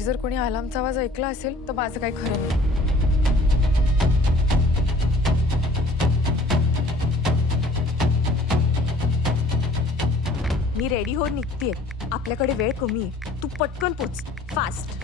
बाहेर जर कोणी अलार्मचा आवाज ऐकला असेल तर माझं काही खरं नाही. मी रेडी होऊन निघतेय. आपल्याकडे वेळ कमी आहे. तू पटकन पोच. फास्ट.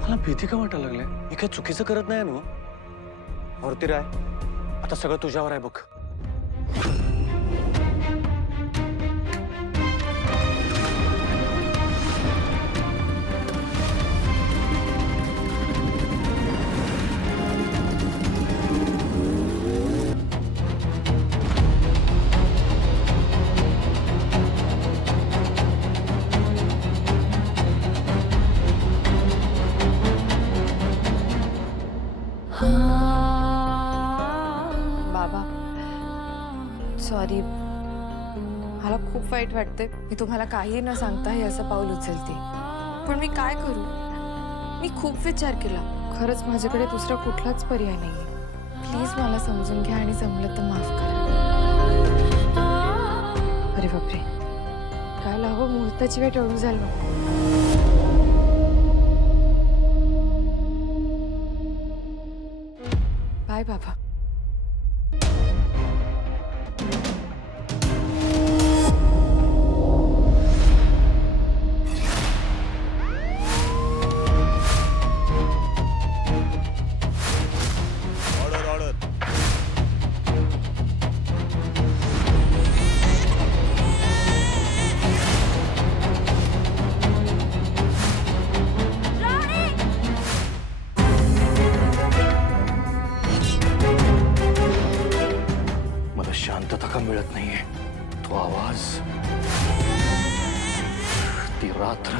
मला भीती का वाटायला लागले? मी काय चुकीचं करत नाही ना. वरती राय, आता सगळं तुझ्यावर आहे बघ. बाबा सॉरी, मला खूप वाईट वाटते. मी तुम्हाला काही न सांगता हे असं पाऊल उचलते, पण मी काय करू? मी खूप विचार केला. खरंच माझ्याकडे दुसरा कुठलाच पर्याय नाहीये. प्लीज मला समजून घ्या आणि जमलं तर माफ करा. अरे बापरे, काय हवं मुहूर्ताची वेळ टळून जाईल नको. बाय बाबा. Order order. मला शांतता का मिळत नाहीये? तो आवाज, ती रात्र,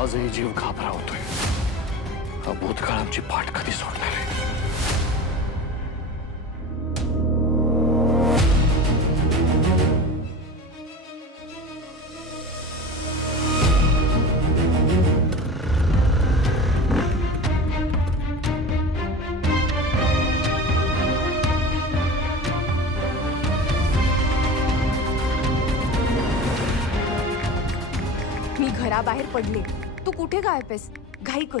आजही जीव घाबरावतोय. हा भूतकाळ आमची पाठ कधी सोडणार आहे? मी घराबाहेर पडले. तू कुठे गायब आहेस? घाई कर.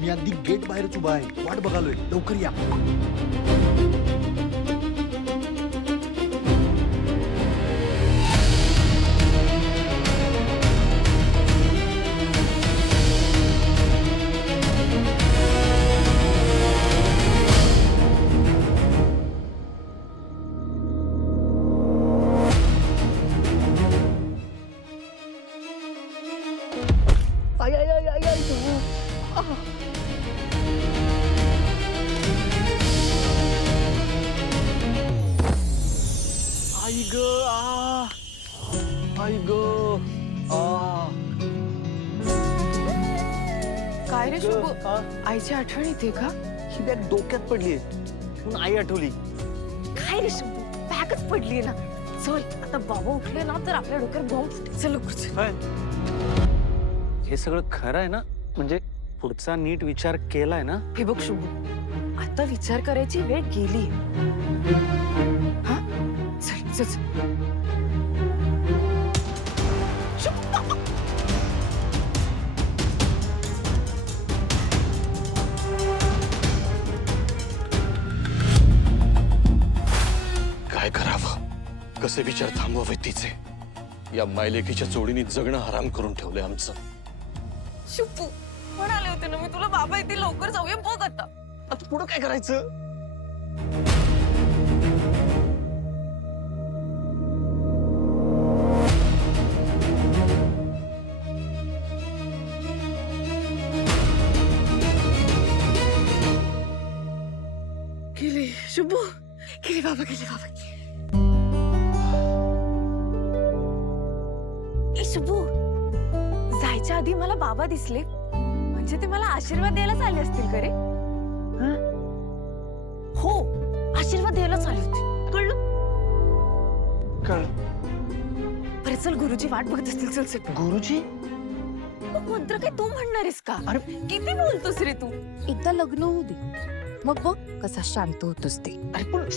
मी अगदी गेट बाहेरच उभा आहे. वाट बघालोय. लवकर या. आय आय आय आय आय. आई ग आ, आई ग आ. काय रे शुभू, आ, आईची आठवण येते का? ही बॅग डोक्यात पडली म्हणून आई आठवली. काय रे शंभू, बॅगच पडली ना. चल आता बाबा उठले ना तर आपल्या डोक्यावर बॉम्ब फुटेल. चल लवकर चल. काय? हे सगळं खरं आहे ना? म्हणजे पुढचा नीट विचार केलाय ना? हे बघ शुभू, आता विचार करायची वेळ गेली. हा चल चल चल. काय करावं? कसे विचार थांबवावे तिचे? या मायलेकीच्या जोडीने जगणं हराम करून ठेवलंय आमचं. शुभू म्हणाले होते ना मी तुला, बाबा इथे लवकर जाऊया. बघ आता. आता पुढं काय करायचं? गेले शुभू, गेले बाबा, गेले बाबा. ए शुभू, जायच्या आधी मला बाबा दिसले. म्हणजे ते मला आशीर्वाद द्यायलाच आले असतील का रे? हो, आशीर्वाद द्यायलाच आले होते. कळलं? बरं चल, गुरुजी वाट बघत असतील. चल चल. गुरुजी मग मंत्र काय तू म्हणणारेस का? अरे किती बोलतोस रे तू? एकदा लग्न होऊ दे, मग बघ कसा शांत होतोस ते. अरे पण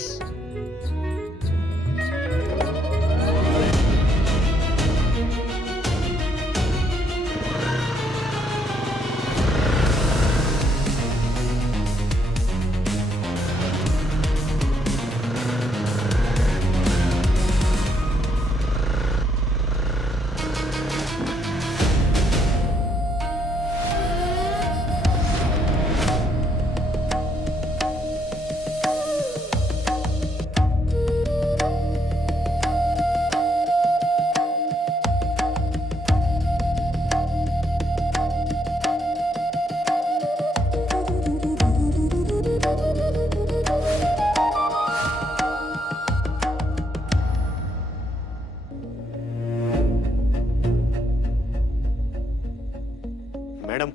मॅडम,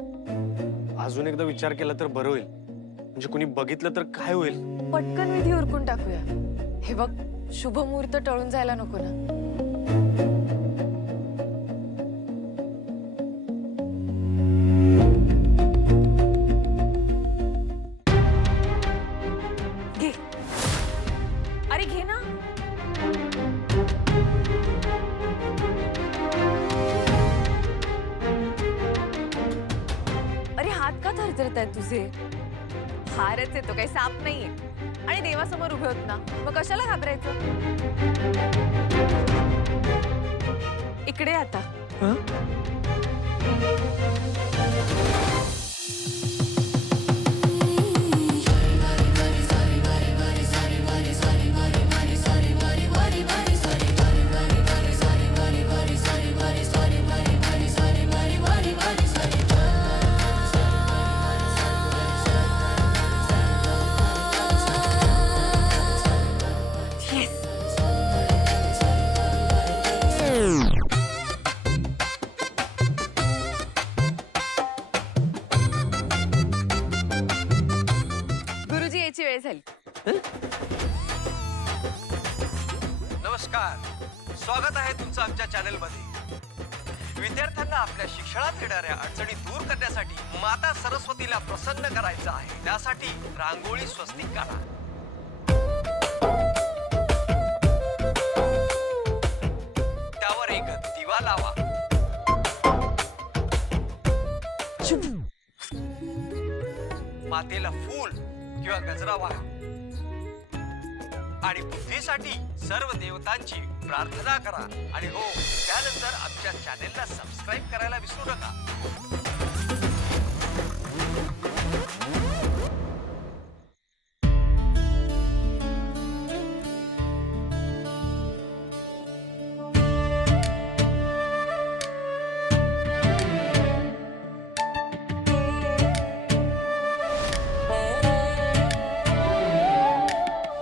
अजून एकदा विचार केला तर बरं होईल. म्हणजे कुणी बघितलं तर काय होईल? पटकन विधी उरकून टाकूया. हे बघ, शुभ मुहूर्त टळून जायला नको ना. घे. अरे घे ना. अरे हात का थरथरत आहेत तुझे? हारच येतो, काही साप नाहीये. आणि देवासमोर उभे होत ना, मग कशाला घाबरायचं? इकडे आता. गुरुजी याची वेळ झाली. नमस्कार, स्वागत आहे तुमचं आमच्या चॅनलमध्ये. विद्यार्थ्यांना आपल्या शिक्षणात येणाऱ्या अडचणी दूर करण्यासाठी माता सरस्वतीला प्रसन्न करायचं आहे. त्यासाठी रांगोळी स्वस्तिक काढा. त्यावर एक दिवा लावा. मातेला फूल किंवा गजरा वाहा आणि बुद्धीसाठी सर्व देवतांची प्रार्थना करा. आणि हो, त्यानंतर आमच्या चॅनेलला सबस्क्राईब करायला विसरू नका.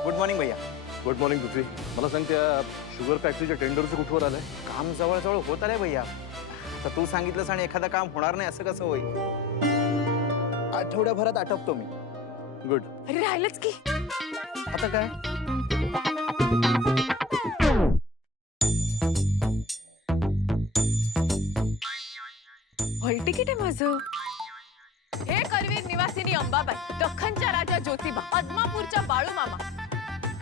गुड मॉर्निंग भैया. गुड मॉर्निंग पृथ्वी. मला सांग, त्या शुगर फॅक्टरीच्या टेंडरचं कुठवर आलंय? काम जवळ होत आलंय भैया. तर तू सांगितलंस आणि एखादं काम होणार नाही असं कसं होईल? आठवड्याभरात आटपतो मी. गुड. अरे राहिलंच की. आता काय? हॉल तिकीट आहे माझं. हे करवीर निवासिनी अंबाबाई, दख्खनच्या राजा ज्योतिबा, पद्मापूरच्या बाळूमामा,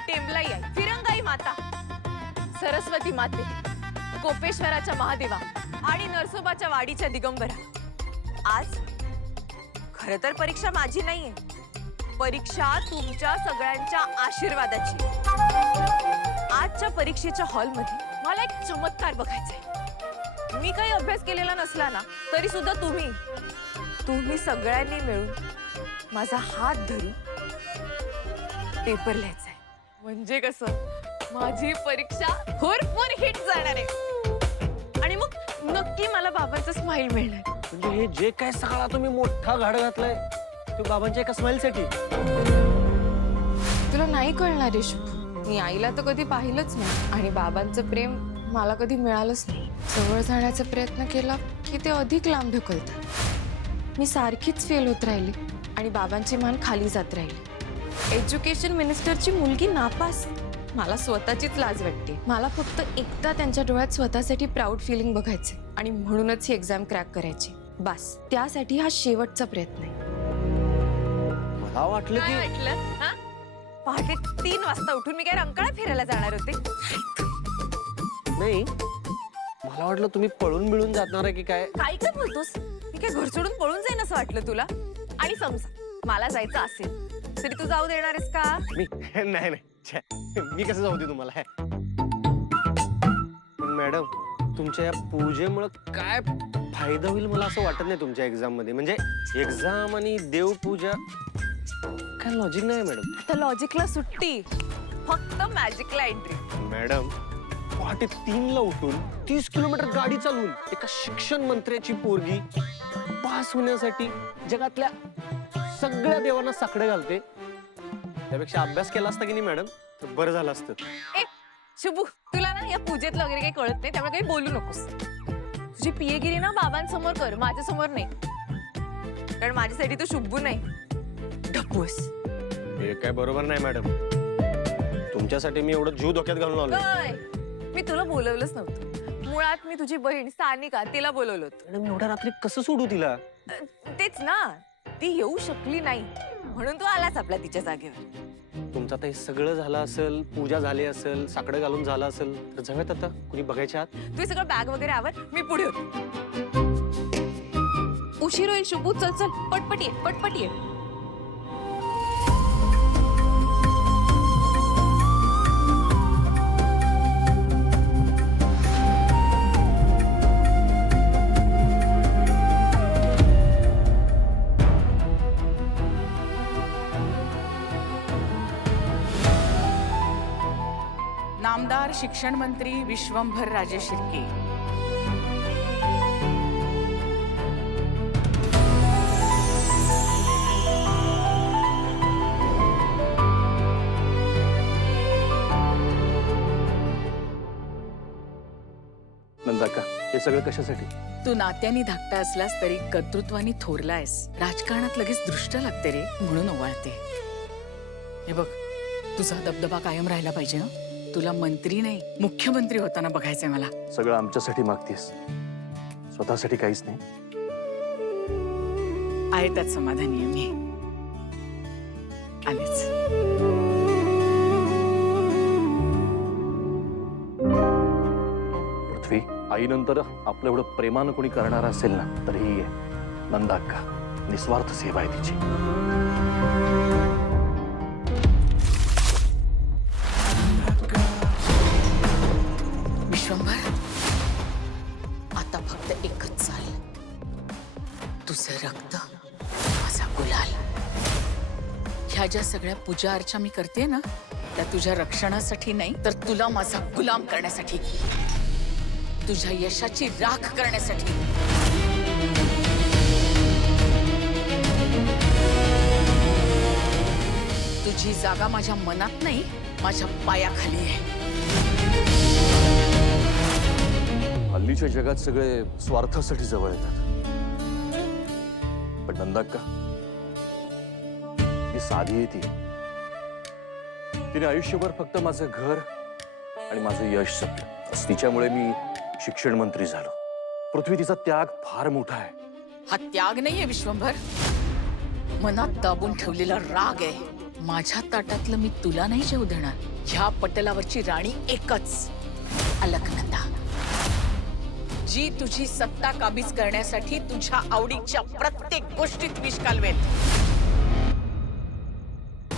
टेंबलाई आई, फिरंगाई माता, सरस्वती माते, कोपेश्वराच्या महादेवा आणि नरसोबाच्या वाडीच्या दिगंबरा. आज खरं तर परीक्षा माझी नाहीये, परीक्षा तुमच्या सगळ्यांच्या आशीर्वादाची. आजच्या परीक्षेच्या हॉलमध्ये मला एक चमत्कार बघायचा आहे. मी काही अभ्यास केलेला नसला ना तरी सुद्धा तुम्ही सगळ्यांनी मिळून माझा हात धरून पेपर लिहायचा आहे. म्हणजे कसं माझी परीक्षा भरपूर हिट जाणार आहे आणि मग नक्की मला बाबांचा स्माइल मिळणार. म्हणजे हे जे काय सगळा तुम्ही मोठा घाड घातलाय तो बाबांच्या एका स्माईलसाठी. तुला नाही कळणार आहे शुभ, मी आईला तर कधी पाहिलंच नाही आणि बाबांचं प्रेम मला कधी मिळालंच नाही. जवळ जाण्याचा प्रयत्न केला की ते अधिक लांब ढकलतात. मी सारखीच फेल होत राहिली आणि बाबांची मान खाली जात राहिली. एज्युकेशन मिनिस्टरची मुलगी नापास. मला स्वतःचीच लाज वाटते. मला फक्त एकदा त्यांच्या डोळ्यात स्वतःसाठी प्राऊड फिलिंग बघायचे आणि म्हणूनच ही एक्झाम क्रॅक करायची. बस त्यासाठी हा शेवटचा प्रयत्न आहे. मला वाटलं की पहाटे 3 वाजता उठून मी काय रंकाळा फिरायला जाणार होते. नाही, मला वाटलं तुम्ही पळून मिळून जाणार आहे की काय. काय काय बोलतोस? मी काय घर सोडून पळून जाईन असं वाटलं तुला? आणि समजा मला जायचं असेल तरी तू जाऊ देणार आहेस का? मी नाही नाही छे, मी कसं जाऊ दे तुम्हाला. पण मॅडम, तुमच्या या पूजेमुळे काय फायदा होईल मला असं वाटत नाही तुमच्या एक्झाम मध्ये. म्हणजे एक्झाम आणि देवपूजा काय लॉजिक नाही मॅडम. आता लॉजिकला सुट्टी, फक्त मॅजिकला एंट्री. मॅडम, पहाटे 3ला उठून 30 किलोमीटर गाडी चालवून एका शिक्षण मंत्र्याची पोरगी पास होण्यासाठी जगातल्या सगळ्या देवांना साकडे घालते. त्यापेक्षा अभ्यास केला असता की नाही मॅडम तर बरं झालं असतं. ए शुभू, तुला ना या पूजेतलं वगैरे काही कळत नाही, त्यामुळे काही बोलू नकोस. तुझी पियेगिरी ना बाबांसमोर कर, माझ्यासमोर नाही. कारण माझ्यासाठी तू शुभू नाही, ढप्पूस. हे काय बरोबर नाही मॅडम. तुमच्यासाठी मी एवढं जीव धोक्यात घालून आलो. काय? मी तुला बोलवलंच नव्हतं. मुळात मी तुझी बहीण सानिका तिला बोलवलं होतं. मॅडम, एवढ्या रात्री कसं सोडू तिला. तेच ना, ती येऊ शकली नाही म्हणून तू आलाच आपल्या तिच्या जागेवर. तुमचं आता हे सगळं झालं असेल, पूजा झाली असेल, साकडं घालून झालं असेल तर जाऊयात आता कुणी बघायच्या आत. तू हे सगळं बॅग वगैरे आवर, मी पुढे होते. उशीर होईल शुभू. चल चल, पटपट ये, पटपट ये. नामदार शिक्षण मंत्री विश्वंभर राजे शिर्के, नंदाका, हे सगळं कशासाठी? तू नात्यानी धाकटा असलास तरी कर्तृत्वानी थोरलायस. राजकारणात लगेच दृष्ट लागते रे, म्हणून ओवाळते. हे बघ, तुझा दबदबा कायम राहिला पाहिजे. हं? तुला मंत्री नाही, मुख्यमंत्री होताना बघायचंय मला. सगळं आमच्यासाठी मागतेस, स्वतःसाठी काहीच नाही. आहे त्यात समाधानी आहे मी. आलेच. पृथ्वी, आईनंतर आपलं एवढं प्रेमानं कोणी करणार असेल ना तर ही आहे नंदाक्का. निस्वार्थ सेवा आहे तिची. विश्वंभर, आता फक्त एकच चाल. तुझं रक्त, माझा गुलाल. ह्या ज्या सगळ्या पूजा अर्चा मी करते ना, त्या तुझ्या रक्षणासाठी नाही तर तुला माझा गुलाम करण्यासाठी, तुझ्या यशाची राख करण्यासाठी. तुझी जागा माझ्या मनात नाही, माझ्या पायाखाली आहे. हल्लीच्या जगात सगळे स्वार्थासाठी जवळ येतात. पण नंदाक्का ही साधी आहे ती. तिने आयुष्यभर फक्त माझं घर आणि माझं यश जपलं. तिच्यामुळे मी शिक्षण मंत्री झालो. पृथ्वी, तिचा त्याग फार मोठा आहे. हा त्याग नाहीये विश्वंभर, मनात दाबून ठेवलेला राग आहे. माझ्या ताटातलं मी तुला नाही जेवू देणार. ह्या पटलावरची राणी एकच, अलकनंदा, जी तुझी सत्ता काबीज करण्यासाठी तुझ्या आवडीच्या प्रत्येक गोष्टीत विष घालवेल.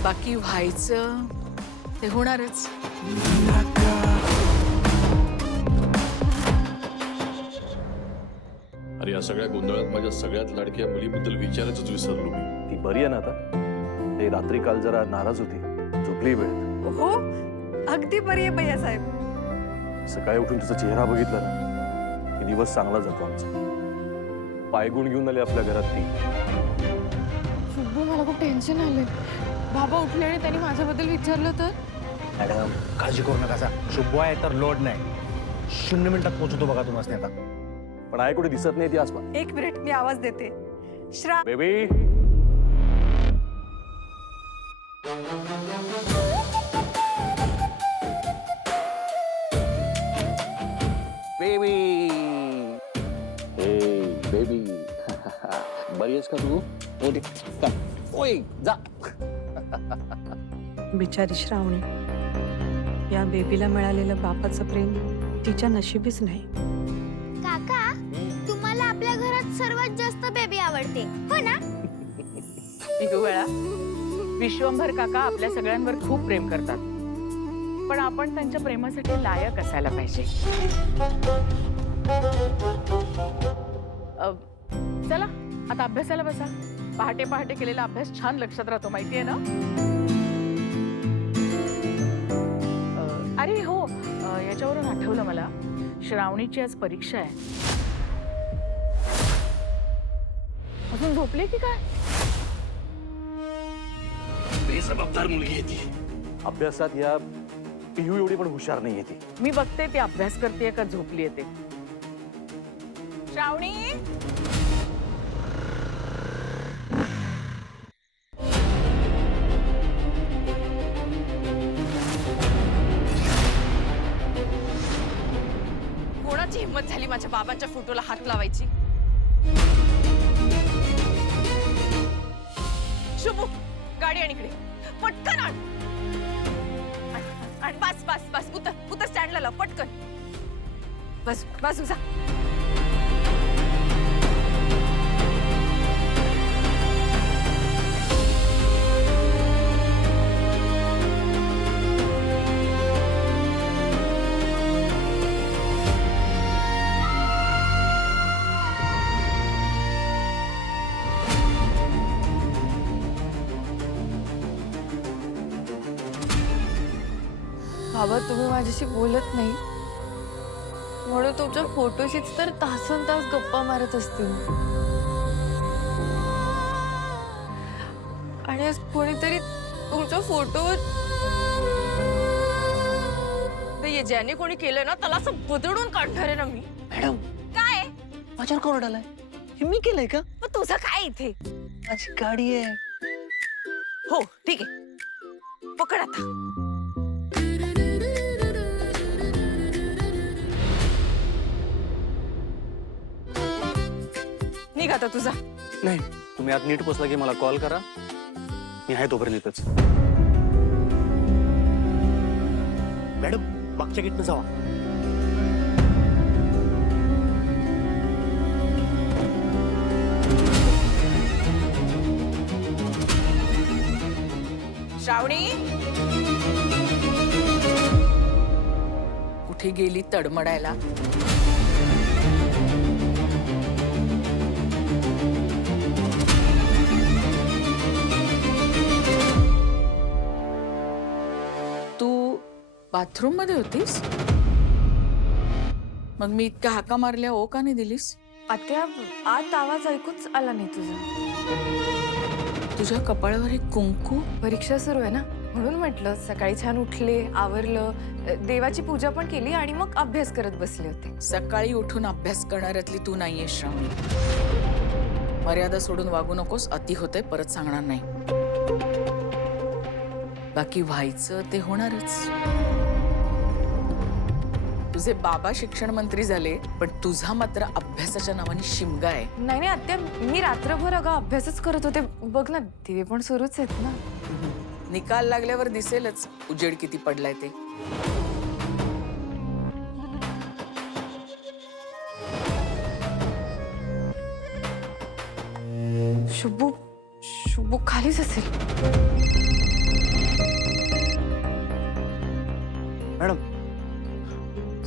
बाकी व्हायचं ते होणारच. अरे, या सगळ्या गोंधळात माझ्या सगळ्यात लाडक्या मुलीबद्दल विचारायचंच विसरलो मी. ती बरी आहे ना आता? ते रात्री काल जरा नाराज होती, झोपली वेळेत. हो, अगदी बरी आहे भैया साहेब. सकाळी उठून तिचा चेहरा बघितला ना की दिवस चांगला जातो आमचा. पायगुण घेऊन आले आपल्या घरात ती. शुभू, मला खूप टेन्शन आले. बाबा उठले आणि त्यांनी माझ्याबद्दल विचारलं तर? मॅडम, काळजी करू नका. शुभ आहे तर लोड नाही. 0 मिनिटात पोहोचतो बघा तुम्हाला आता. पण आहे कुठे दिसत नाही ती आसपास. 1 मिनिट, मी आवाज देते. बेबी, बेबी बेबी बरी आहेस का तू? ओय जा. बिचारी श्रावणी, या बेबीला मिळालेलं बापाचं प्रेम तिच्या नशिबीच नाही. काका तुम्हाला आपल्या घरात सर्वात जास्त बेबी आवडते हो ना? वेळा विश्वंभर काका आपल्या सगळ्यांवर खूप प्रेम करतात, पण आपण त्यांच्या प्रेमासाठी लायक असायला पाहिजे. चला आता अभ्यासाला बसा. पहाटे पहाटे केलेला अभ्यास छान लक्षात राहतो, माहितीये ना? अरे हो, याच्यावरून आठवलं मला, श्रावणीची आज परीक्षा आहे. अजून झोपले की काय? बेजबाबदार मुलगी आहे ती. अभ्यासात या पिहू एवढी पण हुशार नाहीये ती. मी बघते ती अभ्यास करते का झोपली येते. श्रावणी, कोणाची हिंमत झाली माझ्या बाबांच्या फोटोला हात लावायची? शुभू, गाडी आण इकडे, पटकन आण. आणि बस बस बस, उतर स्टँडला लाव पटकन. बस बस जा. बाबा तुम्ही माझ्याशी बोलत नाही म्हणून तुमच्या फोटोशीच तर तासन तास गप्पा मारत असतील. आणि आज कोणीतरी तुमच्या फोटोवर ज्याने कोणी केलं ना त्याला असं बदलून काढणार आहे ना मी. मॅडम काय माझ्यावर का ओरडालाय? हे मी केलंय का? मग तुझं काय इथे? माझी गाडी आहे. हो ठीक आहे, पकड आता. निघ आता तुझा. नाही, तुम्ही आत नीट पोचला की मला कॉल करा, मी आहे तोपर्यंत इथंच. मॅडम मागच्या गेटनं जावा. श्रावणी, कुठे गेली तडमडायला? तू बाथरूम मध्ये होतीस? मग मी इतक्या हाका मारल्या ओ का नाही दिलीस? आत्या आत आवाज ऐकूच आला नाही तुझा. तुझ्या कपाळावर एक कुंकू. परीक्षा सुरू आहे ना म्हणून म्हटलं. सकाळी छान उठले, आवरलं, देवाची पूजा पण केली आणि मग अभ्यास करत बसले होते. सकाळी उठून अभ्यास करणाऱ्यातली तू नाहीये श्रावणी. मर्यादा सोडून वागू नकोस, अति होते, परत सांगणार नाही. बाकी व्हायचं ते होणारच. तुझे बाबा शिक्षण मंत्री झाले, पण तुझा मात्र अभ्यासाच्या नावाने शिमगा आहे. नाही नाही आत्या, मी रात्रभर अगं अभ्यासच करत होते. बघ ना दिवे पण सुरूच आहेत ना. निकाल लागल्यावर दिसेलच उजेड किती पडलाय ते. शुभू शुभू खालीच असेल. मॅडम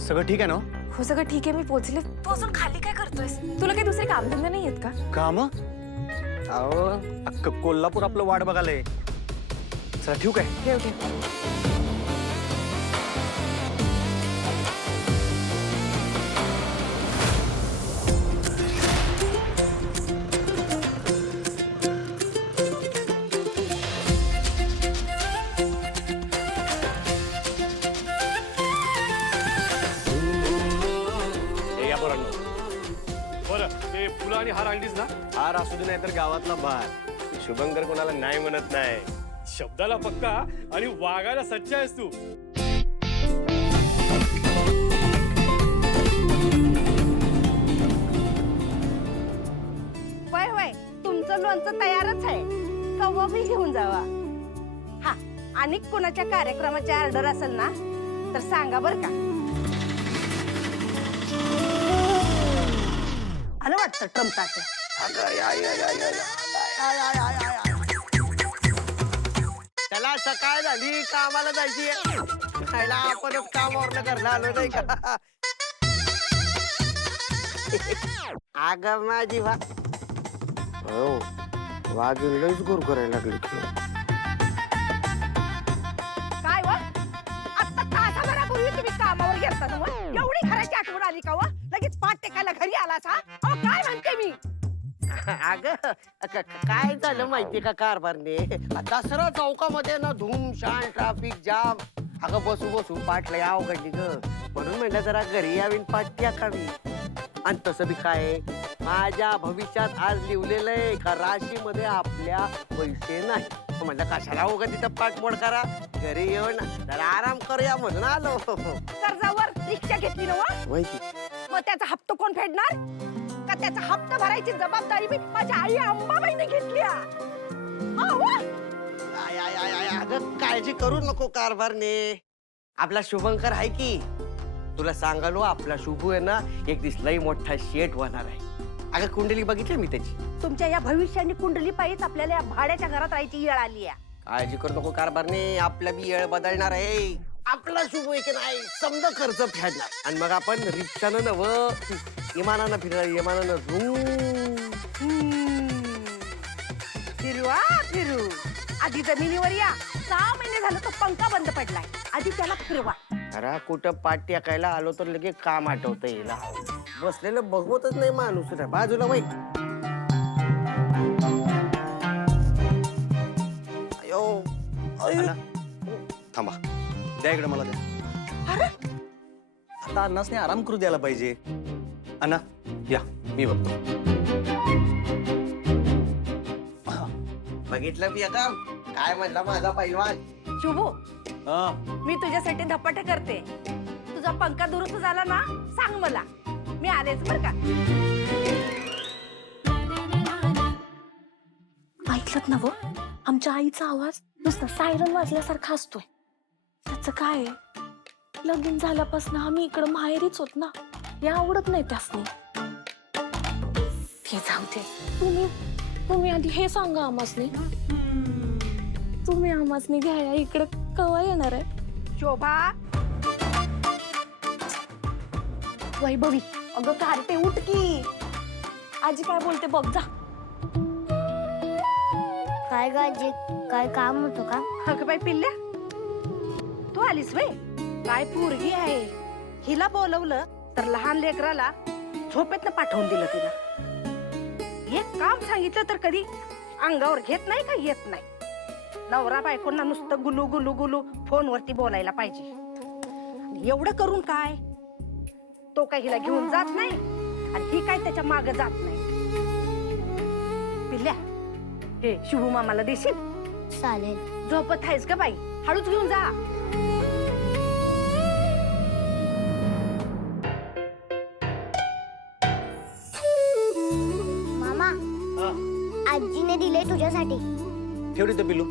सगळं ठीक आहे ना? हो सगळं ठीक आहे, मी पोहोचले. तू अजून खाली काय करतोयस? तुला काही दुसरे कामधंदे नाही आहेत का? काम? अहो अख्खं कोल्हापूर आपलं वाट बघालंय. चला ठेवू काय? ठेव ठेव. हार असू दे नाही तर गावातला भार. शुभंकर कोणाला नाही म्हणत नाही. शब्दाला पक्का आणि वागायला सच्चा आहेस तू. होय होय तुमचं लोणचं तयारच आहे कवा बी घेऊन जावा. हा आणि कोणाच्या कार्यक्रमाची ऑर्डर असेल ना तर सांगा बर का. आलं वाटतं टमटाचं. त्याला सकाळ झाली कामाला जायची खायला आपणच कामावर घरला आलो नाही का. अग माझी वाजून लईच गोर करायला लागली. काय व आता तासाभरापूर्वी तुम्ही कामावर गेलता ना व? एवढी घराची आठवण आली का व? लगेच पाठ टेकायला घरी आलास हा? अहो काय म्हणते मी. अग काय झालं माहितीये का कारभारने दसरा चौकामध्ये ना धूमशान ट्रॅफिक जाम. अगं बसू बसू पाठ लय अवघडली ग म्हणून म्हणलं जरा घरी यावीन पाठ टाकावी. आणि तसं बी काय माझ्या भविष्यात आज लिहिलेलं आहे का राशीमध्ये आपल्या पैसे नाही. म्हणलं कशाला उगा तिथं पाठमोड करा घरी येऊन जरा आराम करूया म्हणून आलो. कर्जावर रिक्षा घेतली ना व? माहिती मग त्याचा हप्ता कोण फेडणार. का त्याचा हप्ता भरायची जबाबदारी मी माझ्या आई अंबाबाईने घेतली. अगं काळजी करू नको कारभारने. आपला शुभंकर आहे की तुला सांगालो आपला शुभू आहे ना एक दिवस लई मोठा शेठ होणार आहे. अगं कुंडली बघितली मी त्याची. तुमच्या या भविष्याने कुंडली पाहिजे आपल्याला या भाड्याच्या घरात राहायची येळ आली आहे. काळजी करू नको कारभारने आपला बी येळ बदलणार आहे. आपला शुभ आहे की नाही समजा खर्च फेडणार आणि मग आपण रिक्षानं नव विमानानं फिरणार. विमानानं फिरू फिरू. आधी जमिनीवर या. 6 महिने झालं तो पंखा बंद पडलाय. आधी त्याला फिरवा. अरे कुठं पाठ टाकायला आलो तर लगेच काम आठवतं येईल. बसलेलं बघवतच नाही माणूस रे बाजूला बाई. अयो थांबा द्या इकडे मला द्या. आता अण्णासने आराम करू द्यायला पाहिजे. अण्णा या मी बघतो. बघितलं पिया का काय म्हणला माझा पैलवान. शुभू मी तुझ्यासाठी धपाटे करते. तुझा पंखा दुरुस्त झाला ना सांग मला. मी आलेच बर का. ऐकलत ना व आमच्या आईचा आवाज नुसता सायरन वाजल्यासारखा असतोय. त्याचं काय लगीन झाल्यापासून आम्ही इकडं माहेरीच होत ना. या आवडत नाही त्यासनी. ते जाऊ दे. तुम्ही आधी हे सांगा आमासनी. तुम्ही आमासनी घ्यायला इकडे कवा येणार आहे. शोभा वैभवी अगं कार्टे उठ की. आजी काय बोलते बघ जा. काय गाजी काय काम होतं का. अगं बाई पिल्ल्या तू आलीस वे. काय पोरगी आहे. हिला बोलवलं तर लहान लेकराला झोपेतनं पाठवून दिलं तिला. एक काम सांगितलं तर कधी अंगावर घेत नाही का येत नाही. नवरा बायकोंना नुसतं गुलू गुलू गुलू फोनवरती बोलायला पाहिजे. एवढं करून काय तो काय हिला घेऊन जात नाही आणि ही काय त्याच्या मागे जात नाही. पिल्ल्या हे शिवू मामाला देशील. चालेल. झोपत आहेस का बाई हळूच घेऊन जा. मामा आजीने दिले तुझ्यासाठी. ठेवली तर पिलू.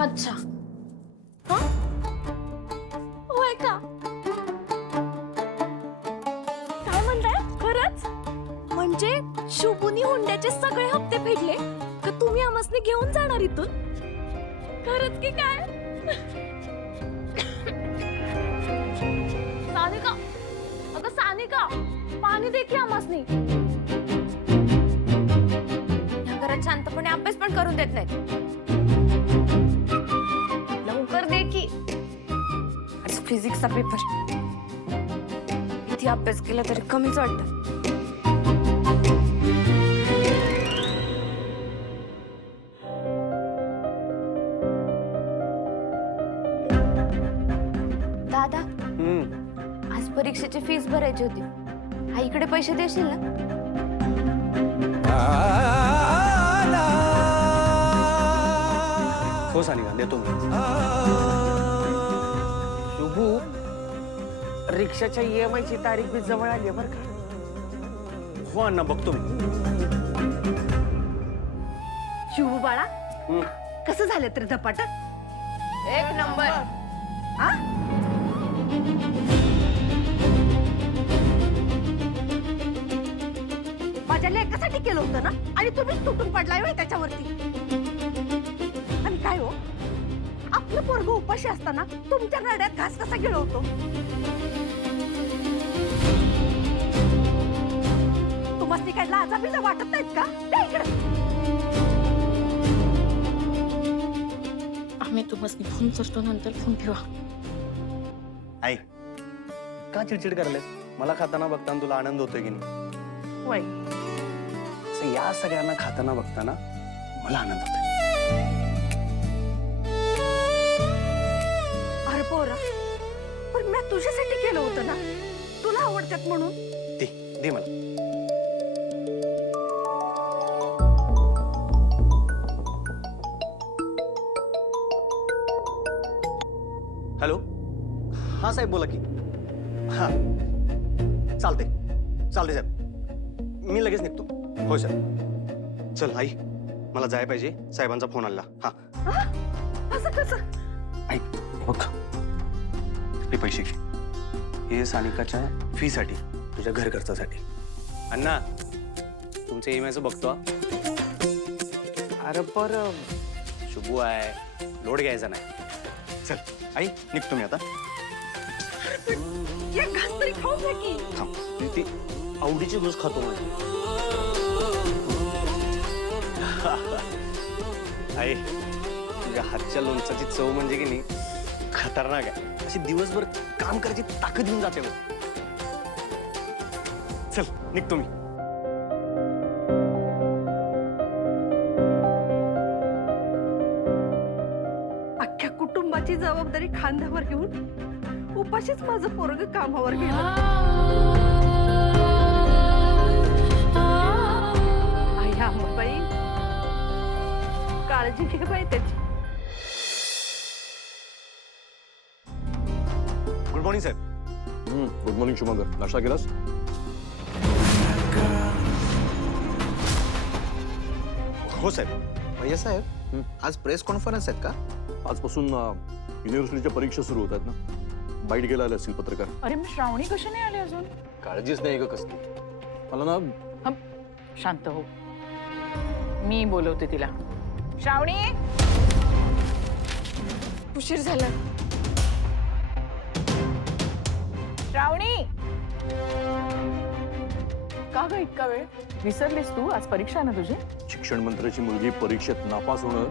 अच्छा होय का. काय म्हणताय खरंच. म्हणजे शुभूनी हुंड्याचे सगळे हप्ते फेडले का तुम्ही आमसने घेऊन जाणार इथून. खरंच की काय. सानिका अगं सानिका पाणी दे की आमसनी. या घरात शांतपणे अभ्यास पण करून देत नाहीत. लवकर दे की. आज फिजिक्सचा पेपर. किती अभ्यास केला तरी कमीच वाटतं. दादा आज परीक्षेची फीस भरायची होती. आईकडे पैसे देशील ना. हो सानिका देतो मी. शुभू रिक्षाच्या EMI ची तारीख बी जवळ आली बरं का. हो अण्णा बघतो मी. शिवू बाळा कसं झालं तरी धपाट एक नंबर. हा माझ्या लेकासाठी केलं होतं ना आणि तुम्हीच तुटून पडलाय होय त्याच्यावरती. आणि काय हो आपलं पोरग उपाशी असताना तुमच्या गाड्यात घास कसा गिळवतो. तुम्हाला काय लाजा बिजा वाटत नाहीत का. द्या इकडं. आम्ही तुम्हाला फोन करतो, नंतर फोन ठेवा. आई का चिडचिड करलेस? मला खाताना बघताना तुला आनंद होतोय की नाही? वय असं या सगळ्यांना खाताना बघताना मला आनंद होतोय. अरे पोरा पण मी तुझ्यासाठी केलं होतं ना. तुला आवडतात म्हणून. दे मला. हॅलो हा साहेब बोला की. हा चालते साहेब मी लगेच निघतो. हो सर. चल आई मला जाय पाहिजे, साहेबांचा फोन आला. हा असं कसं. आई बघ हे पैसे घे. हे सानिकाच्या फी साठी, तुझ्या घर खर्चासाठी. अण्णा तुमच्या EMIचं बघतो हा. अरे पर शुभू आहे, लोड घ्यायचा नाही. चल आई निघतो मी आता. एक घास तरी खाऊ दे की. थांब ती आवडीची गोष्ट खातो म्हणजे. आई तुझ्या हातच्या लोणचाची चव म्हणजे की नाही खतरनाक आहे. अशी दिवसभर काम करायची ताकद येऊन जाते बघ. चल निघतो मी. अख्ख्या कुटुंबाची जबाबदारी खांद्यावर घेऊन उपाशीच माझं पोरग कामावर गेलं. आई अंबाबाई काळजी घे बाई त्याची. गुड मॉर्निंग साहेब. Good morning Shubhankar. नाश्ता केलास? हो साहेब. भैया साहेब आज प्रेस कॉन्फरन्स आहेत का? आजपासून युनिव्हर्सिटीच्या परीक्षा सुरू होत आहेत ना. बाईट गेला आले असतील पत्रकार. अरे मग श्रावणी कशी नाही आली अजून? काळजीच नाही ग कसली. मला ना शांत हो, मी बोलवते तिला. श्रावणी उशीर झाला. श्रावणी का ग इतका वेळ? विसरलीस तू? आज परीक्षा ना तुझी. शिक्षण मंत्र्याची मुलगी परीक्षेत नापास होणं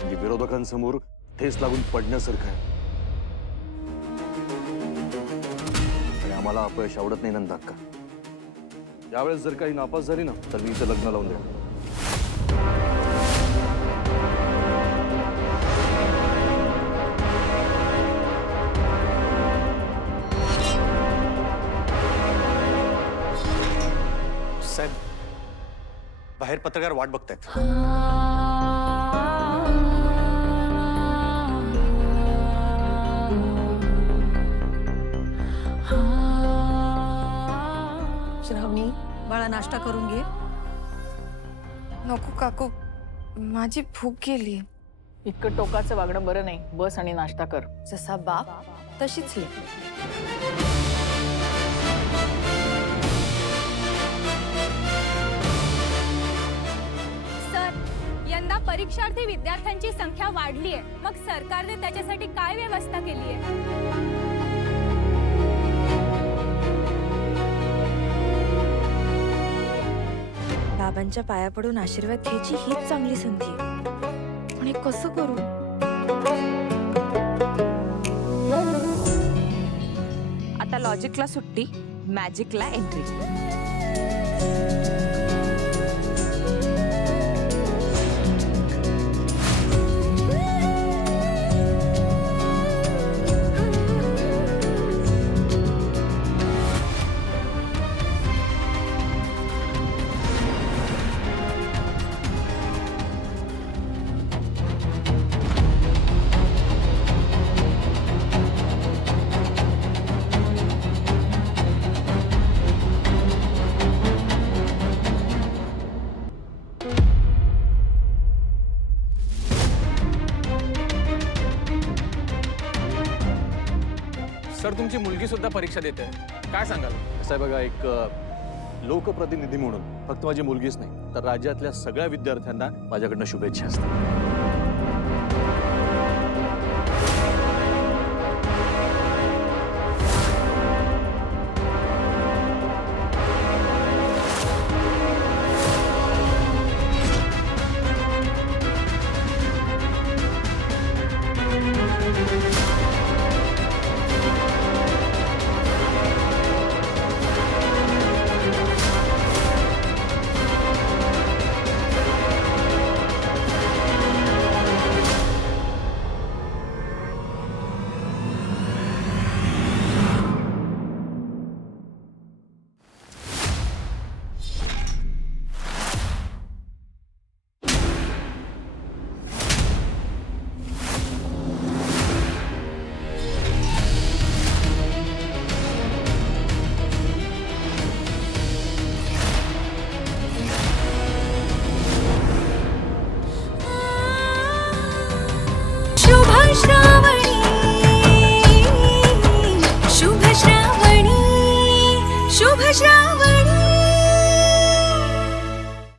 म्हणजे विरोधकांसमोर ठेस लागून पडण्यासारखं आहे. आणि आम्हाला अपयश आवडत नाही नंदा अक्का. यावेळेस जर काही नापास झाली ना तर मी इथं लग्न लावून देणार. साहेब बाहेर पत्रकार वाट बघतायत. श्रावणी बाळा नाश्ता करून घे. नको काकू, माझी भूक गेली. इतकं टोकाचं वागणं बरं नाही. बस आणि नाश्ता कर. जसा बाप तशीच ले. सर यंदा परीक्षार्थी विद्यार्थ्यांची संख्या वाढली आहे. मग सरकारने त्याच्यासाठी काय व्यवस्था केली आहे? बाबांच्या पाया पडून आशीर्वाद घ्यायची हीच चांगली संधी आहे. पण हे कसं करू? आता लॉजिकला सुट्टी, मॅजिकला एंट्री. सर तुमची मुलगी सुद्धा परीक्षा देते काय सांगाल? असं आहे बघा, एक लोकप्रतिनिधी म्हणून फक्त माझी मुलगीच नाही तर राज्यातल्या सगळ्या विद्यार्थ्यांना माझ्याकडनं शुभेच्छा असतात. शुभ श्रावणी